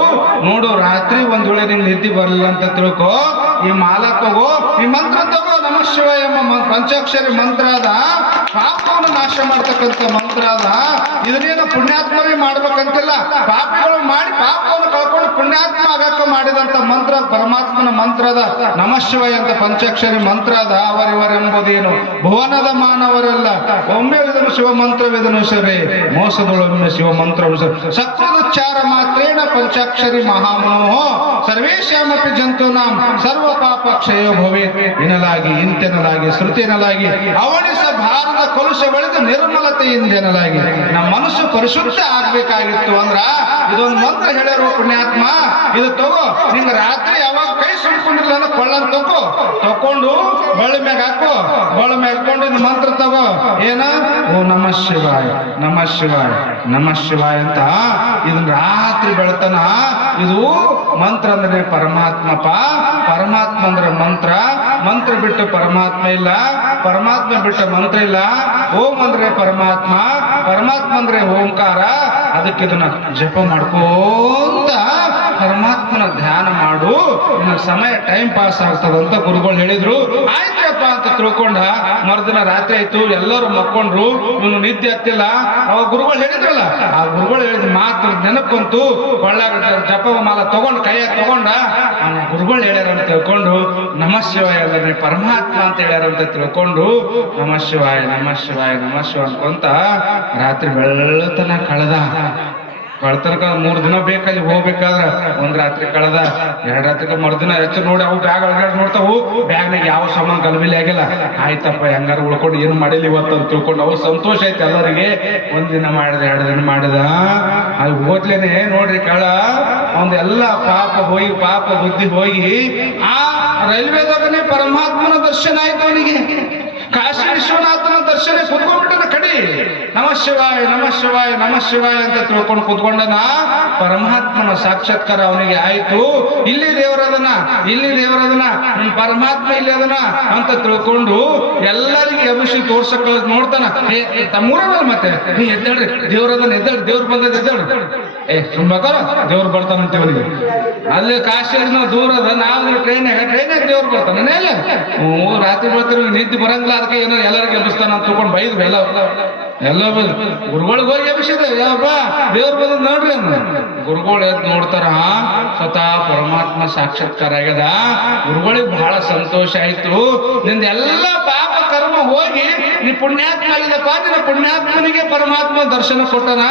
ನೋಡು ರಾತ್ರಿ ಒಂದ್ ವೇಳೆ ನಿಂಗೆ ನಿದ್ದೆ ಬರ್ಲಿಲ್ಲ ಅಂತ ತಿಳ್ಕೊ, ಈ ಮಾಲ ತಗೋ, ಈ ಮಂತ್ರ ತಗೋ, ನಮಃ ಶಿವಾಯ ಎಂಬ ಪಂಚಾಕ್ಷರಿ ಮಂತ್ರ ಅದ, ಪಾಪವನ್ನು ನಾಶ ಮಾಡ್ತಕ್ಕಂಥ ಮಂತ್ರ ಅದ. ಇದನ್ನೇನು ಪುಣ್ಯಾತ್ಮರೇ ಮಾಡ್ಬೇಕಂತಿಲ್ಲ, ಪಾಪಿಗಳು ಮಾಡಿ ಪಾಪವನ್ನು ಕಳ್ಕೊಂಡು ಪುಣ್ಯಾತ್ಮ ಆಗಕ್ಕ ಮಾಡಿದಂತ ಮಂತ್ರ ಪರಮಾತ್ಮನ ಮಂತ್ರ ಅದ. ನಮಃ ಶಿವಾಯ ಅಂತ ಪಂಚಾಕ್ಷರಿ ಮಂತ್ರ ಅದ. ಅವರಿವರೆಂಬುದೇನು ಭುವನದ ಮಾನವರೆಲ್ಲ ಒಮ್ಮೆ ಇದನ್ನು ಶಿವ ಮಂತ್ರವಿದನು ಸರಿ, ಮೋಸದೊಳೊಮ್ಮೆ ಶಿವ ಮಂತ್ರವಿಸ ಸತ್ವೋಚ್ಚಾರ ಮಾತ್ರೇಣ ಪಂಚಾಕ್ಷರಿ ಮಹಾಮನೋಹೋ ಸರ್ವೇಶ್ಯಾಮಪಿ ಜಂತೂನಾಂ ಸರ್ವ ಪಾಪ ಕ್ಷಯೋ ಭವೇತ್. ಎನ್ನಲಾಗಿ ಇಂತೆನ್ನಲಾಗಿ ಶ್ರುತಿ ಎನ್ನಲಾಗಿ ಅವಣಿಸ ಭಾರತ ಕಲುಷ ಬೆಳೆದು ನಿರ್ಮಲತೆಯಿಂದೆನ್ನಲಾಗಿ ನಮ್ಮ ಮನಸ್ಸು ಪರಿಶುದ್ಧ ಆಗ್ಬೇಕಾಗಿತ್ತು ಅಂದ್ರ ಇದೊಂದು ಮಂತ್ರ ಹೇಳ್ಯಾರೋ ಪುಣ್ಯಾತ್ಮ, ಇದು ತಗೋ, ನಿಂಗೆ ರಾತ್ರಿ ಯಾವಾಗ ಕೈ ಸುಮ್ಕೊಂಡಿಲ್ಲ ಅಂದ್ರೆ ಕೊಳ್ಳನ್ ತಕೊಂಡು ಬಳ್ಳಿ ಮ್ಯಾಗ ಹಾಕೋ, ಬಳ್ಳಿ ಮ್ಯಾಗ ಹಾಕೊಂಡು ಇದು ಮಂತ್ರ ತಗೋ, ಏನ ಓ ನಮಃ ಶಿವಾಯ ನಮಃ ಶಿವಾಯ ನಮಃ ಶಿವಾಯ ಅಂತ ಇದನ್ನ ರಾತ್ರಿ ಬೆಳತನ. ಇದು ಮಂತ್ರ ಅಂದ್ರೆ ಪರಮಾತ್ಮಪ್ಪ, ಪರಮಾತ್ಮ ಅಂದ್ರೆ ಮಂತ್ರ, ಮಂತ್ರ ಬಿಟ್ಟು ಪರಮಾತ್ಮ ಇಲ್ಲ, ಪರಮಾತ್ಮ ಬಿಟ್ಟು ಮಂತ್ರ ಇಲ್ಲ. ಓಂ ಅಂದ್ರೆ ಪರಮಾತ್ಮ, ಪರಮಾತ್ಮ ಅಂದ್ರೆ ಓಂಕಾರ. ಅದಕ್ಕೆ ಇದನ್ನ ಜಪ ಮಾಡ್ಕೋತ ಪರಮಾತ್ಮನ ಧ್ಯಾನ ಮಾಡು, ನಿನ್ನ ಸಮಯ ಟೈಮ್ ಪಾಸ್ ಆಗ್ತದಂತ ಗುರುಗಳು ಹೇಳಿದ್ರು. ಆಯ್ತಪ್ಪ ಅಂತ ತಿಳ್ಕೊಂಡ ಮರ್ದಿನ ರಾತ್ರಿ ಆಯ್ತು, ಎಲ್ಲರೂ ಮಕ್ಕೊಂಡ್ರು, ಇವನು ನಿದ್ದೆ ಹತ್ತಿಲ್ಲ. ಅವಾಗ ಗುರುಗಳು ಹೇಳಿದ್ರಲ್ಲ, ಆ ಗುರುಗಳು ಹೇಳಿದ ಮಾತು ನೆನಪಂತು, ಕೊಳ್ಳಾಗ ಜಪ ಮಾಲ ತಗೊಂಡು ಕೈಯಾಗ ತಗೊಂಡ ಗುರುಗಳು ಹೇಳ್ಯಾರ ಅಂತ ತಿಳ್ಕೊಂಡು ನಮಃ ಶಿವಾಯ ಅಂದ್ರೆ ಪರಮಾತ್ಮ ಅಂತ ಹೇಳ್ಯಾರ ಅಂತ ತಿಳ್ಕೊಂಡು ನಮಃ ಶಿವಾಯ ನಮಃ ಶಿವಾಯ ನಮಃ ಶಿವ ಅನ್ಕೊಂತ ರಾತ್ರಿ ಬೆಳ್ಳತನ ಕಳೆದ. ಕಳ್ತನಕ 3 ದಿನ ಬೇಕಲ್ಲಿ ಹೋಗ್ಬೇಕಾದ್ರ, ಒಂದ್ ರಾತ್ರಿ ಕಳೆದ, 2 ರಾತ್ರಿ ಮರ್ದಿನ ಹೆಚ್ಚು ನೋಡಿ ಅವು ಬ್ಯಾಗ್ ಒಳಗಡೆ ನೋಡ್ತಾವು, ಬ್ಯಾಗ್ನಾಗ ಯಾವ ಸಾಮಾನು ಗಲಬಿಲಿ ಆಗಿಲ್ಲ. ಆಯ್ತಪ್ಪ ಹೆಂಗಾರು ಉಳ್ಕೊಂಡು ಏನು ಮಾಡಿಲ್ಲ ಇವತ್ತು ಅಂತ ತಿಳ್ಕೊಂಡು ಅವು ಸಂತೋಷ ಆಯ್ತು ಎಲ್ಲರಿಗೆ. 1 ದಿನ ಮಾಡಿದ, 2 ದಿನ ಮಾಡಿದ, ಅಲ್ಲಿ ಹೋದ್ಲೇನೆ ನೋಡ್ರಿ ಕಳ್ಳ ಅವಂದೆಲ್ಲ ಪಾಪ ಬುದ್ಧಿ ಹೋಗಿ ಆ ರೈಲ್ವೆದಾಗನೇ ಪರಮಾತ್ಮನ ದರ್ಶನ ಆಯ್ತು ಅವನಿಗೆ. ಕಾಶಿ ವಿಶ್ವನಾಥನ ದರ್ಶನ ಕುತ್ಕೊಂಡ್ಬಿಟ್ಟನ ಕಡಿ, ನಮಃ ಶಿವಾಯ ನಮಃ ಶಿವಾಯ ನಮಃ ಶಿವಾಯ ಅಂತ ತಿಳ್ಕೊಂಡು ಕುತ್ಕೊಂಡನ. ಪರಮಾತ್ಮನ ಸಾಕ್ಷಾತ್ಕಾರ ಅವನಿಗೆ ಆಯ್ತು. ಇಲ್ಲಿ ದೇವರದನ ನಮ್ ಪರಮಾತ್ಮ ಇಲ್ಲಿ ಅದನ ಅಂತ ತಿಳ್ಕೊಂಡು ಎಲ್ಲರಿಗೆ ಅಭಿಷೇಕ ತೋರ್ಸಕ್ ನೋಡ್ತಾನ. ತಮ್ಮೂರಲ್ಲ ಮತ್ತೆ ನೀ ಎದ್ದೇಳ್ರಿ, ದೇವ್ರದನ ಎದ್ದೇಳ್ರಿ, ದೇವ್ರು ಬಂದದ ಎದ್ದೇಳ್ರಿ, ತುಂಬಾಕರ ದೇವ್ರು ಬರ್ತಾನಂತ ಇವನಿಗೆ. ಅಲ್ಲಿ ಕಾಶಿ ದೂರ ಅದ, ನಾವು ಟ್ರೈನಾಗ ದೇವ್ರು ಬರ್ತಾನೆ. ಇಲ್ಲ ರಾತ್ರಿ ಬರ್ತೀವಿ ನಿದ್ದೆ ಬರಂಗಿಲ್ಲ, ಅದಕ್ಕೆ ಏನೋ ಎಲ್ಲರಿಗೆ ಎಬ್ಬಿಸ್ತಾನ ಅಂತ ತಿಳ್ಕೊಂಡು ಬೈದ್ವಿ ಎಲ್ಲ ಗುರುಗಳಿಗೆ ಹೋಗಿ ಎಬ್ಬಿಸಿದ, ಯಾವಪ್ಪ ದೇವ್ರು ಬಂದ್ ನೋಡ್ರಿ ಅಂದ. ಗುರುಗಳು ಎದ್ದು ನೋಡ್ತಾರ, ಸ್ವತಃ ಪರಮಾತ್ಮ ಸಾಕ್ಷಾತ್ಕಾರ ಆಗ್ಯದ. ಗುರುಗಳಿಗೆ ಬಹಳ ಸಂತೋಷ ಆಯ್ತು. ನಿಂದೆಲ್ಲ ಪಾಪ ಕರ್ಮ ಹೋಗಿ ನೀ ಪುಣ್ಯಾತ್ಮ ಆಗಿದಪ್ಪ, ನಿನ್ನ ಪುಣ್ಯಾತ್ಮನಿಗೆ ಪರಮಾತ್ಮ ದರ್ಶನ ಕೊಟ್ಟನ.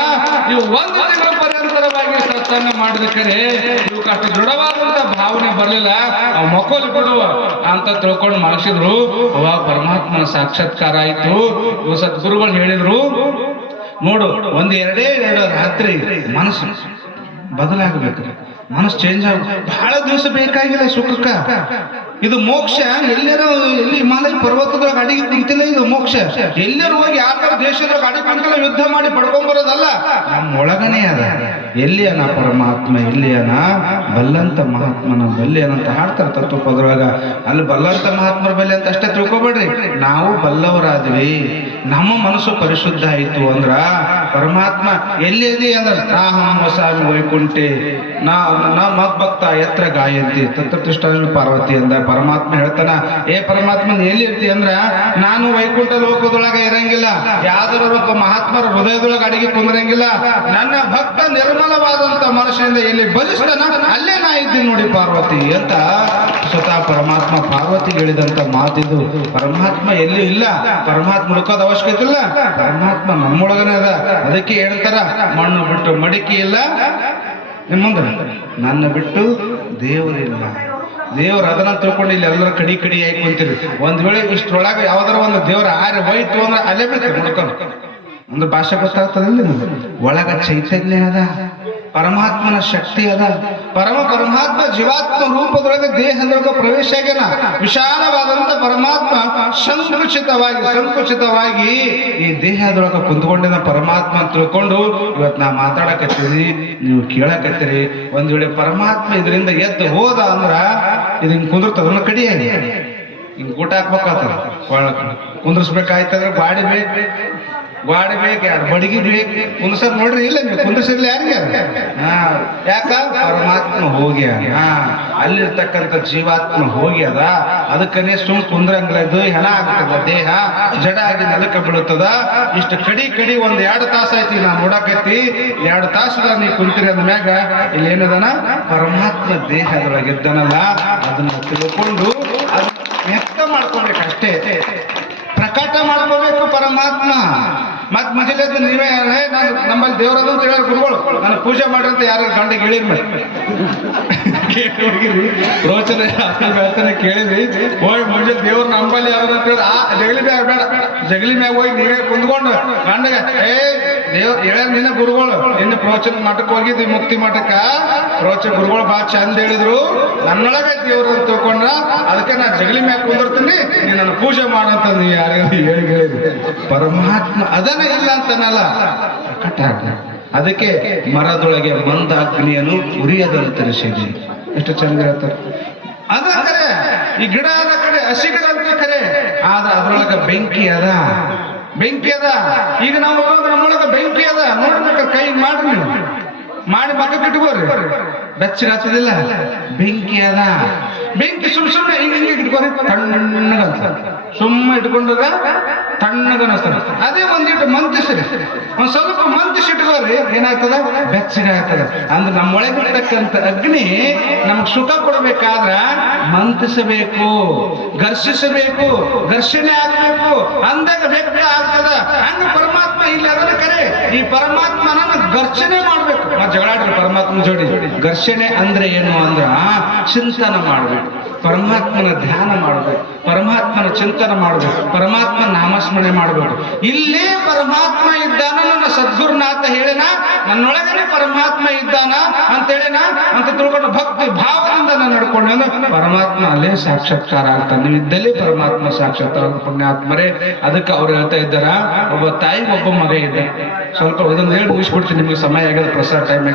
ನೀವು 1 ತಿಂಗಳ ಪರ್ಯಂತರವಾಗಿ ಸತ್ಸಂಗ ಮಾಡಿದ ಕರೆ ಇವಕ್ಕೆ ಅಷ್ಟು ದೃಢವಾದಂತ ಭಾವನೆ ಬರಲಿಲ್ಲ. ಅವ್ ಮಕ್ಕಳು ಬಿಡುವ ಅಂತ ತಿಳ್ಕೊಂಡು ಮಾಡಿಸಿದ್ರು. ಅವಾಗ ಪರಮಾತ್ಮನ ಸಾಕ್ಷಾತ್ಕಾರ ಆಯ್ತು. ಇವು ಸದ್ಗುರುಗಳು ಹೇಳಿದ್ರು, ನೋಡು 2 ರಾತ್ರಿ ಮನಸ್ಸು ಬದಲಾಗಬೇಕು, ಮನಸ್ಸು ಚೇಂಜ್ ಆಗ. ಬಹಳ ದಿವಸ ಬೇಕಾಗಿಲ್ಲ ಸುಖಕ್ಕ. ಇದು ಮೋಕ್ಷ ಎಲ್ಲರ ಎಲ್ಲಿ ಹಿಮಾಲಯ ಪರ್ವತದೊಳಗೆ ಅಡಿಗೆ ಕುಂತಿಲ್ಲ. ಇದು ಮೋಕ್ಷ ಎಲ್ಲರೂ ಹೋಗಿ ಯಾವ್ದಾರ ದೇಶದೊಳಗೆ ಅಡಿಗೆ ಕುಂತಿಲ್ಲ, ಯುದ್ಧ ಮಾಡಿ ಪಡ್ಕೊಂಡ್ಬರೋದಲ್ಲ, ನಮ್ಮ ಒಳಗನೆ ಅದ. ಎಲ್ಲಿಯನ ಪರಮಾತ್ಮ, ಎಲ್ಲಿಯನ ಬಲ್ಲಂತ ಮಹಾತ್ಮನ ಬಲ್ಲಿ ಏನಂತ ಹಾಡ್ತಾರೆ ತತ್ವಪದರೊಳಗ. ಅಲ್ಲಿ ಬಲ್ಲಂತ ಮಹಾತ್ಮರ ಬಲ್ಲಿ ಅಂತ ಅಷ್ಟೇ ತಿಳ್ಕೊಬೇಡ್ರಿ, ನಾವು ಬಲ್ಲವರಾದ್ವಿ, ನಮ್ಮ ಮನಸ್ಸು ಪರಿಶುದ್ಧ ಆಯ್ತು ಅಂದ್ರ ಪರಮಾತ್ಮ ಎಲ್ಲಿ ಅದಿ ಅಂದ್ರ ನಾಹಂ ವಸಾಮಿ ವೈಕುಂಠೆ ನಾ ಮದ್ಭಕ್ತ ಎತ್ರ ಗಾಯಂತಿ ತತ್ವತಿಷ್ಠಾನ ಪಾರ್ವತಿ ಅಂದ. ಪರಮಾತ್ಮ ಹೇಳ್ತಾನ, ಏ ಪರಮಾತ್ಮನ್ ಎಲ್ಲಿ ಇರ್ತಿ ಅಂದ್ರ ನಾನು ವೈಕುಂಠ ಲೋಕದೊಳಗೆ ಇರಂಗಿಲ್ಲ, ಯಾವ್ದಾರ ಒಬ್ಬ ಮಹಾತ್ಮರ ಹೃದಯದೊಳಗೆ ಅಡಿಗೆ ಕುಂದ್ರಂಗಿಲ್ಲ. ನನ್ನ ಭಕ್ತ ನಿರ್ಮಲವಾದಂತ ಮನಸ್ಸಿನಿಂದ ಎಲ್ಲಿ ಭಜಿಸ್ತಾನ ಅಲ್ಲೇ ನಾ ಇದ್ದೀನಿ ನೋಡಿ ಪಾರ್ವತಿ ಅಂತ ಸ್ವತಃ ಪರಮಾತ್ಮ ಪಾರ್ವತಿ ಹೇಳಿದಂತ ಮಾತಿದು. ಪರಮಾತ್ಮ ಎಲ್ಲಿ ಇಲ್ಲ, ಪರಮಾತ್ಮ ಹುಡುಕೋದ ಅವಶ್ಯಕತೆ ಇಲ್ಲ, ಪರಮಾತ್ಮ ನಮ್ಮೊಳಗನೆ ಅದ. ಅದಕ್ಕೆ ಹೇಳ್ತಾರ, ಮಣ್ಣು ಬಿಟ್ಟು ಮಡಿಕೆ ಇಲ್ಲ, ನಿಮ್ಮ ಮುಂದೆ ನನ್ನ ಬಿಟ್ಟು ದೇವರಿಲ್ಲ. ದೇವ್ರ ಅದನ್ನ ತಿಳ್ಕೊಂಡು ಇಲ್ಲಿ ಎಲ್ಲರ ಕಡಿ ಕಡಿ ಆಗಿ ಕುಂತೀರಿ. ಒಂದ್ ವೇಳೆ ಇಷ್ಟರೊಳಗೆ ಯಾವ್ದಾರ ಒಂದು ದೇವರ ಆರೆ ಹೋಯ್ತು ಅಂದ್ರೆ ಅಲ್ಲೇ ಬಿಡ್ತೀವಿ ನೋಡ್ಕೊಂಡು. ಅಂದ್ರೆ ಭಾಷೆ ಗೊತ್ತಾಗ್ತದಿಲ್ಲ, ಒಳಗ ಚೈತನ್ಯ ಅದ, ಪರಮಾತ್ಮನ ಶಕ್ತಿ ಅದ. ಪರಮಾತ್ಮ ಜೀವಾತ್ಮ ರೂಪದೊಳಗೆ ದೇಹದೊಳಗೆ ಪ್ರವೇಶ ಆಗ್ಯಾನ. ವಿಶಾಲವಾದಂತ ಪರಮಾತ್ಮ ಸಂಕುಚಿತವಾಗಿ ಈ ದೇಹದೊಳಗೆ ಕುಂತ್ಕೊಂಡಿನ ಪರಮಾತ್ಮ ತಿಳ್ಕೊಂಡು ಇವತ್ತು ನಾ ಮಾತಾಡಕತ್ತೀವಿ, ನೀವು ಕೇಳಕತ್ತೀರಿ. ಒಂದ್ ವೇಳೆ ಪರಮಾತ್ಮ ಇದರಿಂದ ಎದ್ದು ಹೋದ ಅಂದ್ರ ಇದನ್ನ ಕುಂದಿರ್ತದ ಕಡಿಯಾಗಿ ಹಿಂಗ್ ಊಟ ಹಾಕ್ಬೇಕಾಗ್ತದ. ಕುಂದ್ರಿಸ್ಬೇಕಾಯ್ತಂದ್ರೆ ಗಾಡಿ ಬೇಕು, ಯಾರು ಬಡಗಿ ಬೇಕು, ಕುಂದ್ಸರ್ ನೋಡ್ರಿ. ಇಲ್ಲ ನೀವು ಕುಂದ್ರಿಸಿರ್ಲಿ ಯಾರಿಗೆ? ಯಾಕ? ಪರಮಾತ್ಮ ಹೋಗ್ಯಾನ, ಅಲ್ಲಿರ್ತಕ್ಕಂಥ ಜೀವಾತ್ಮ ಹೋಗ್ಯದ. ಅದಕ್ಕನೇ ಕುಂದ್ರಂಗ್ಲದ್ದು ಹೆಣ ಆಗ್ತದ, ದೇಹ ಜಡ ಆಗಿ ನೆಲಕ್ಕೆ ಬೀಳುತ್ತದ. ಇಷ್ಟು ಕಡಿ ಒಂದ್ 2 ತಾಸು ಆಯ್ತು ನಾ ನೋಡಕತ್ತಿ. 2 ತಾಸು ನೀ ಕುಂತಿರಿ ಅಂದ್ಮ್ಯಾಗ ಇಲ್ಲಿ ಏನದನ ಪರಮಾತ್ಮ ದೇಹದೊಳಗಿದ್ದನಲ್ಲ, ಅದನ್ನ ತಿಳ್ಕೊಂಡು ಅದನ್ನ ವ್ಯಕ್ತ ಮಾಡ್ಕೋಬೇಕಷ್ಟೇ, ಪ್ರಕಟ ಮಾಡ್ಕೋಬೇಕು ಪರಮಾತ್ಮ. ಮತ್ ಮುಂಜಾನೆ ನೀವೇ ನಾನು ನಮ್ಮಲ್ಲಿ ದೇವರದು ಅಂತ ಹೇಳ ಗುರುಗಳು ನಾನು ಪೂಜೆ ಮಾಡ್ರಿ ಅಂತ ಯಾರು ಗಂಡಿಗೆ ಹೇಳಿರಿ, ರೋಚನೆ ಕೇಳಿದ್ರಿ. ಹೋಗಿ ಮುಂಜಾನೆ ದೇವ್ರ ನಂಬಲ್ಲಿ ಯಾವ್ದು ಅಂತ ಹೇಳಿ ಜಗಲಿ ಮ್ಯಾಗ ಬೇಡ, ಜಗಲಿ ಮ್ಯಾಗ ಹೋಗಿ ನೀವೇ ಕುಂದ್ಕೊಂಡು ಗಂಡಗ ದೇವ್ರ ಹೇಳ ನಿನ್ನ ಗುರುಗಳು ನಿನ್ನ ಪ್ರವಚನ ಮಠಕ್ಕೆ ಹೋಗಿದ್ವಿ, ಮುಕ್ತಿ ಮಠಕ್ಕ. ಪ್ರವಚನ ಗುರುಗಳು ಬಾ ಚಂದ ಹೇಳಿದ್ರು, ನನ್ನೊಳಗೆ ದೇವ್ರ ಅಂತ ತಿಳ್ಕೊಂಡ್ರ ಅದಕ್ಕೆ ನಾ ಜಗಲಿ ಮ್ಯಾಗ ಕುಂದಿರ್ತೀನಿ, ನೀ ನನ್ನ ಪೂಜೆ ಮಾಡಂತ ನೀ ಯಾರ್ಯಾರು ಹೇಳಿದ್ರಿ. ಪರಮಾತ್ಮ ಅದನ್ನ ಇಲ್ಲ ಅಂತನಲ್ಲ, ಅದಕ್ಕೆ ಮರದೊಳಗೆ ಮಂದಾಗ್ನಿಯನ್ನು ಉರಿಯದನ್ನು ತರಿಸಿದ್ವಿ. ಎಷ್ಟು ಚಂದ ಹೇಳ್ತಾರೆ. ಅದ ಕರೆ, ಈ ಗಿಡ ಅದ ಕಡೆ ಹಸಿ ಗಿಡ ಅಂತ ಕರೆ, ಆದ್ರೆ ಅದ್ರೊಳಗ ಬೆಂಕಿ ಅದ. ಈಗ ನಾವು ನಮ್ಮೊಳಗ ಬೆಂಕಿ ಅದ ನೋಡ್ಬೇಕ, ಕೈ ಮಾಡ್ರಿ, ನೀವು ಮಾಡಿ ಮಕ್ಕಕ್ಕೆ ಇಟ್ಕೋರಿ, ಬೆಚ್ಚಗೆ ಹತ್ತದಿಲ್ಲ. ಬೆಂಕಿ ಅದ, ಬೆಂಕಿ ಸುಮ್ಮನೆ ಹಿಂಗೆ ಇಟ್ಕೋರಿ, ತಣ್ಣಗಂತ ಸುಮ್ಮನೆ ಇಟ್ಕೊಂಡಾಗ ತಣ್ಣಗನಿಸ್ತಾನೆ. ಅದೇ ಒಂದಿಟ್ಟು ಮಂತಿಸ್ರಿ, ಒಂದ್ ಸ್ವಲ್ಪ ಮಂತಿಸಿ ಇಟ್ಕೋರಿ, ಏನಾಗ್ತದ ಬೆಚ್ಚಗೆ ಆಗ್ತದ. ಅಂದ್ರೆ ನಮ್ಮೊಳಗಿರ್ತಕ್ಕಂಥ ಅಗ್ನಿ ನಮಗ್ ಸುಖ ಕೊಡ್ಬೇಕಾದ್ರ ಮಂತಿಸಬೇಕು, ಘರ್ಷಿಸಬೇಕು, ಘರ್ಷಣೆ ಆಗ್ಬೇಕು, ಅಂದಾಗ ವ್ಯಕ್ತ ಆಗ್ತದ. ಹಂಗ ಪರಮಾತ್ಮ ಇಲ್ಲಿ ಅದನ್ನ ಕರೆ, ಈ ಪರಮಾತ್ಮನ ಘರ್ಷಣೆ ಮಾಡ್ಬೇಕು. ಜಗಳಾಡ್ರಿ ಪರಮಾತ್ಮ ಜೋಡಿ. ಘರ್ಷಣೆ ಅಂದ್ರೆ ಏನು ಅಂದ್ರ ಚಿಂತನ ಮಾಡ್ಬೇಕು, ಪರಮಾತ್ಮನ ಧ್ಯಾನ ಮಾಡ್ಬೇಕು, ಪರಮಾತ್ಮನ ಚಿಂತನ ಮಾಡ್ಬೇಕು, ಪರಮಾತ್ಮನ ನಾಮಸ್ಮರಣೆ ಮಾಡ್ಬೇಕು. ಇಲ್ಲೇ ಪರಮಾತ್ಮ ಇದ್ದಾನ, ನನ್ನ ಸದ್ಗುರುನಾಥ ಹೇಳಿನ, ನನ್ನೊಳಗನೆ ಪರಮಾತ್ಮ ಇದ್ದಾನ ಅಂತ ಹೇಳಿನ ಅಂತ ತಿಳ್ಕೊಂಡು ಭಕ್ತಿ ಭಾವದಿಂದ ನಾನು ನಡ್ಕೊಂಡು ಅಂದ್ರೆ ಪರಮಾತ್ಮ ಅಲ್ಲೇ ಸಾಕ್ಷಾತ್ಕಾರ ಆಗ್ತಾನೆ. ನೀವು ಇದ್ದಲ್ಲಿ ಪರಮಾತ್ಮ ಸಾಕ್ಷಾತ್ಕಾರ. ಪುಣ್ಯಾತ್ಮರೇ, ಅದಕ್ಕೆ ಅವ್ರು ಹೇಳ್ತಾ ಇದ್ದಾರ, ಒಬ್ಬ ತಾಯಿಗೆ ಒಬ್ಬ ಮಗ ಇದ್ದ. ಸ್ವಲ್ಪ ಇದೊಂದು ಹೇಳಿ ಮುಗಿಸ್ಬಿಡ್ತೀನಿ, ನಿಮ್ಗೆ ಸಮಯ ಆಗ್ಯದ, ಪ್ರಸಾದ ಟೈಮ್ ಆಗ್ಯದ.